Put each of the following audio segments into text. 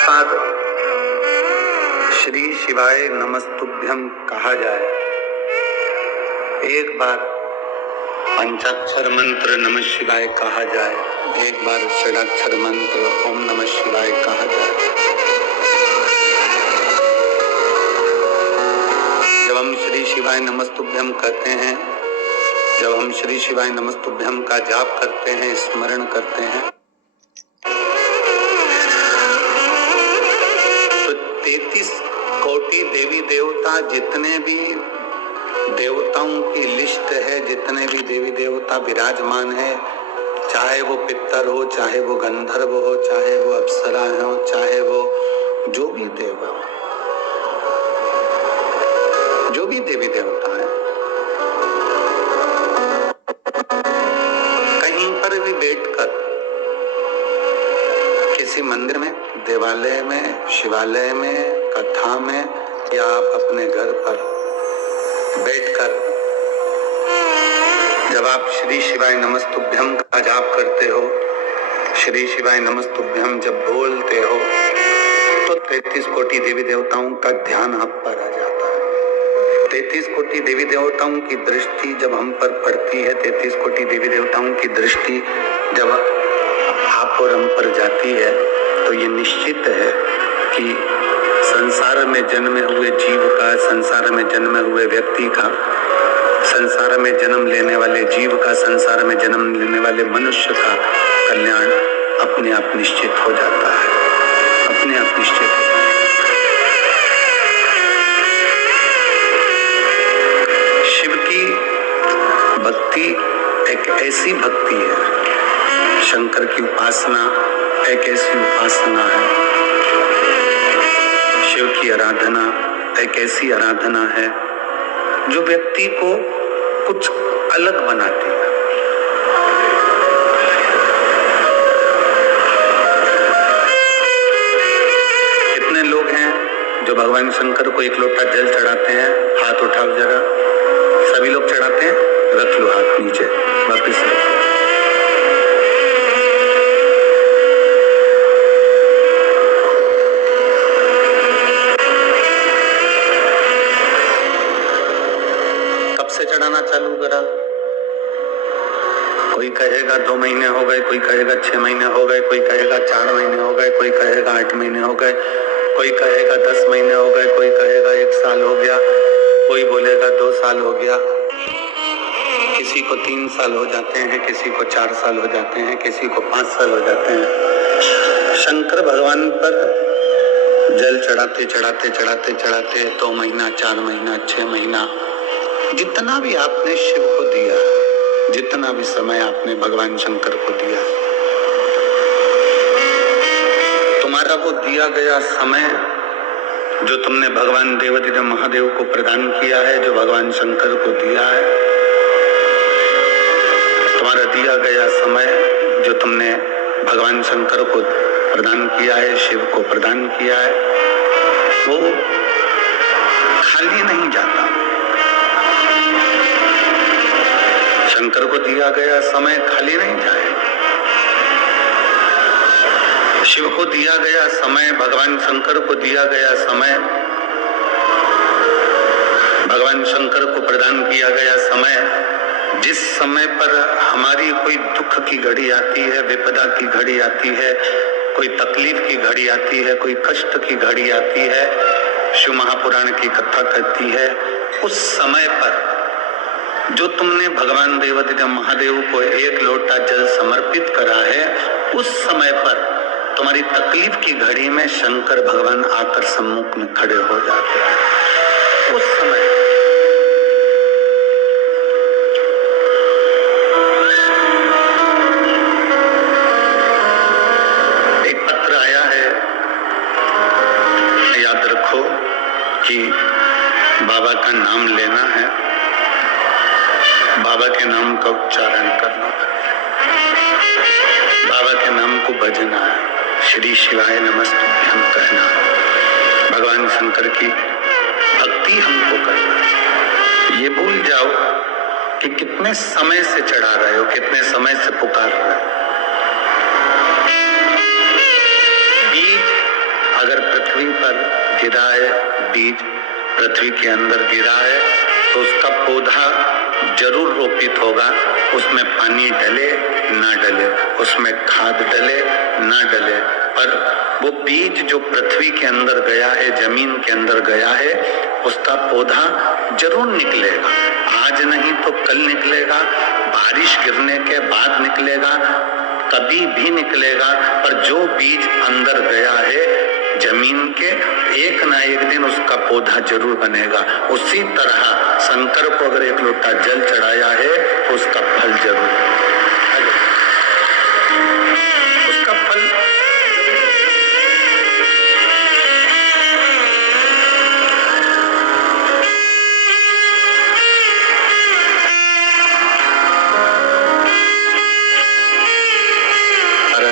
साथ श्री शिवाय नमस्तुभ्यम कहा जाए, एक बार पंचाक्षर मंत्र नमः शिवाय कहा जाए, एक बार षडाक्षर मंत्र ओम नमः शिवाय कहा जाए। जब हम श्री शिवाय नमस्तुभ्यम कहते हैं, जब हम श्री शिवाय नमस्तुभ्यम का जाप करते हैं, स्मरण करते हैं, तो 33 कोटि देवी देवता, जितने भी देवताओं की लिस्ट है, जितने भी देवी देवता विराजमान है, चाहे वो पितर हो, चाहे वो गंधर्व हो, चाहे वो अप्सरा हो, चाहे वो जो भी देव हो, जो भी देवी देवता है, कहीं पर भी बैठकर किसी मंदिर में, देवालय में, शिवालय में, कथा में, या आप अपने घर पर बैठकर जब आप श्री शिवाय नमस्तुभ्यम का जाप करते हो, श्री शिवाय नमस्तुभ्यम जब बोलते हो, तो 33 कोटि देवी देवताओं का ध्यान आप पर आ जाता है। 33 कोटि देवी देवताओं की दृष्टि जब हम पर पड़ती है, 33 कोटि देवी देवताओं की दृष्टि जब आप और हम पर जाती है, तो ये निश्चित है कि संसार में जन्मे हुए जीव का, संसार में जन्मे हुए व्यक्ति का, संसार में जन्म लेने वाले जीव का, संसार में जन्म लेने वाले मनुष्य का कल्याण अपने आप निश्चित हो जाता है, अपने आप निश्चित हो जाता है। शिव की भक्ति एक ऐसी भक्ति है, शंकर की उपासना एक ऐसी उपासना है, शिव की आराधना एक ऐसी आराधना है जो व्यक्ति को कुछ अलग बनाती है। कितने लोग हैं जो भगवान शंकर को एक लोटा जल चढ़ाते हैं? हाथ उठाओ जरा। सभी लोग चढ़ाते हैं? रख लो हाथ नीचे, वापिस रखो। चढ़ाना चालू करा? कोई कहेगा 2 महीने हो गए, कोई कहेगा 6 महीने हो गए, कोई कहेगा 4 महीने हो गए, कोई कहेगा 8 महीने हो गए, कोई कहेगा 10 महीने हो गए, कोई कहेगा 1 साल हो गया, कोई बोलेगा 2 साल हो गया, किसी को 3 साल हो जाते हैं, किसी को 4 साल हो जाते हैं, किसी को 5 साल हो जाते हैं। शंकर भगवान पर जल चढ़ाते चढ़ाते चढ़ाते चढ़ाते 2 महीना, 4 महीना, 6 महीना, जितना भी आपने शिव को दिया, जितना भी समय आपने भगवान शंकर को दिया, तुम्हारा वो दिया गया समय जो तुमने भगवान देवाधिदेव महादेव को प्रदान किया है, जो भगवान शंकर को दिया है, तुम्हारा दिया गया समय जो तुमने भगवान शंकर को प्रदान किया है, शिव को प्रदान किया है, वो खाली नहीं जाता। शंकर को दिया गया समय खाली नहीं जाएगा। शिव को दिया गया समय, भगवान शंकर को दिया गया समय, भगवान शंकर को प्रदान किया गया समय, जिस समय पर हमारी कोई दुख की घड़ी आती है, विपदा की घड़ी आती है, कोई तकलीफ की घड़ी आती है, कोई कष्ट की घड़ी आती है, शिव महापुराण की कथा कहती है, उस समय पर जो तुमने भगवान देवाधिदेव महादेव को 1 लोटा जल समर्पित करा है, उस समय पर तुम्हारी तकलीफ की घड़ी में शंकर भगवान आकर सम्मुख में खड़े हो जाते हैं। उस समय एक पत्र आया है, याद रखो कि बाबा का नाम लेना है, बाबा के नाम का उच्चारण करना, बाबा के नाम को भजना है, श्री शिवाय नमस्तुभ्यम कहना, भगवान शंकर की भक्ति हमको करना है। ये भूल जाओ कि कितने समय से चढ़ा रहे हो, कितने समय से पुकार रहे हो। बीज गिरा है, बीज पृथ्वी के अंदर गिरा है, तो उसका पौधा जरूर रोपित होगा। उसमें पानी डले ना डले, उसमें खाद डले ना डले, पर वो बीज जो पृथ्वी के अंदर गया है, जमीन के अंदर गया है, उसका पौधा जरूर निकलेगा। आज नहीं तो कल निकलेगा, बारिश गिरने के बाद निकलेगा, कभी भी निकलेगा। पर जो बीज अंदर गया है जमीन के, एक ना एक दिन उसका पौधा जरूर बनेगा। उसी तरह शंकर को अगर एक लोटा जल चढ़ाया है तो उसका फल जरूर, उसका फल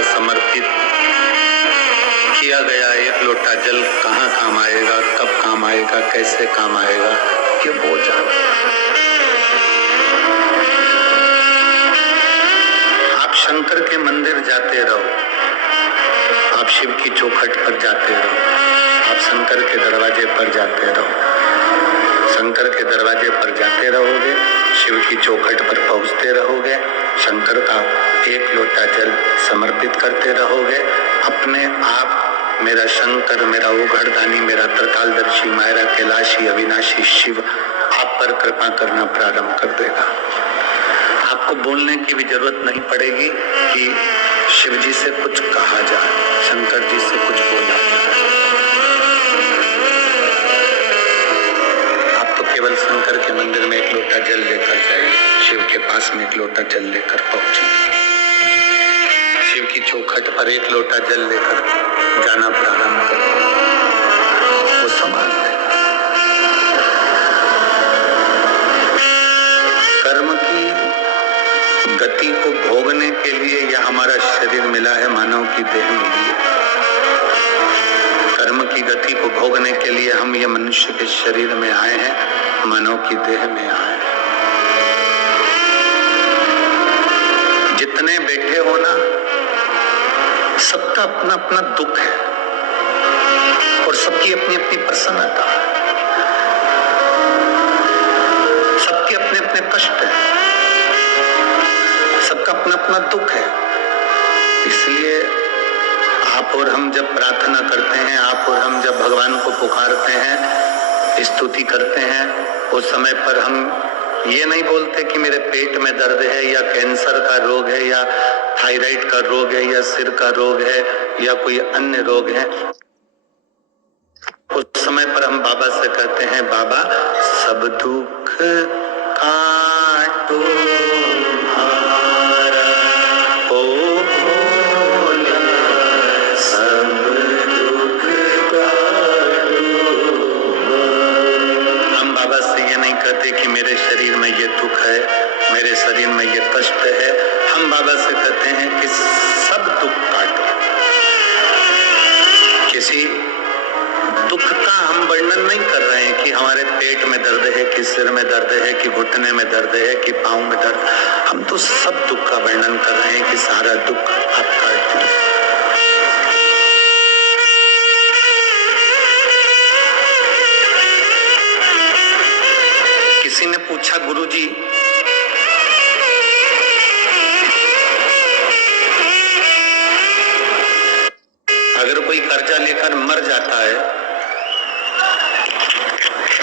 समर्पित किया गया। एक लोटा जल कहाँ काम आएगा, कब काम आएगा, कैसे काम आएगा, कि वो जाने। आप शंकर के मंदिर जाते रहो, आप शिव की चौखट पर जाते रहो, आप शंकर के दरवाजे पर जाते रहो, शंकर के दरवाजे पर जाते रहोगे, शिव की चौखट पर पहुंचते रहोगे, शंकर का एक लोटा जल समर्पित करते रहोगे, अपने आप मेरा शंकर, मेरा उघड़दानी, मेरा त्रिकालदर्शी, मेरा कैलाशी अविनाशी शिव आप पर कृपा करना प्रारंभ कर देगा। आपको बोलने की भी जरूरत नहीं पड़ेगी कि शिव जी से कुछ कहा जाए, शंकर जी से कुछ बोला जाए। आप तो केवल शंकर के मंदिर में एक लोटा जल लेकर जाइए, शिव के पास में एक लोटा जल लेकर पहुंचिए, शिव की चौखट पर एक लोटा जल लेकर जाना प्रारंभ करें, वो संभाल लेगा। कर्म की गति को भोगने के लिए यह हमारा शरीर मिला है, मानव की देह मिली है। कर्म की गति को भोगने के लिए हम ये मनुष्य के शरीर में आए हैं, मानव की देह में आए हैं। जितने बैठे हो ना, सबका अपना अपना दुख है और सबकी अपनी अपनी प्रसन्नता है, सबके अपने अपने कष्ट है, सबका अपना अपना दुख है। इसलिए आप और हम जब प्रार्थना करते हैं, आप और हम जब भगवान को पुकारते हैं, स्तुति करते हैं, उस समय पर हम ये नहीं बोलते कि मेरे पेट में दर्द है या कैंसर का रोग है या थायराइड का रोग है या सिर का रोग है या कोई अन्य रोग है। उस समय पर हम बाबा से कहते हैं, बाबा सब दुख काटो हारा, ओ भोला सब दुख काटो। हम बाबा से ये नहीं कहते कि मेरे शरीर में ये दुख है, मेरे शरीर में ये कष्ट है। हम बाबा से कहते हैं कि सब दुख काटो। किसी दुख का हम वर्णन नहीं कर रहे हैं कि हमारे पेट में दर्द है, कि सिर में दर्द है, कि घुटने में दर्द है, कि पांव में दर्द। हम तो सब दुख का वर्णन कर रहे हैं कि सारा दुख आप काट दो। किसी ने पूछा, गुरुजी अगर कोई कर्जा लेकर मर जाता है,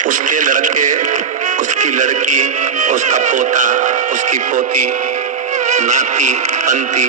उसके लड़के, उसकी लड़की, उसका पोता, उसकी पोती, नाती, पंती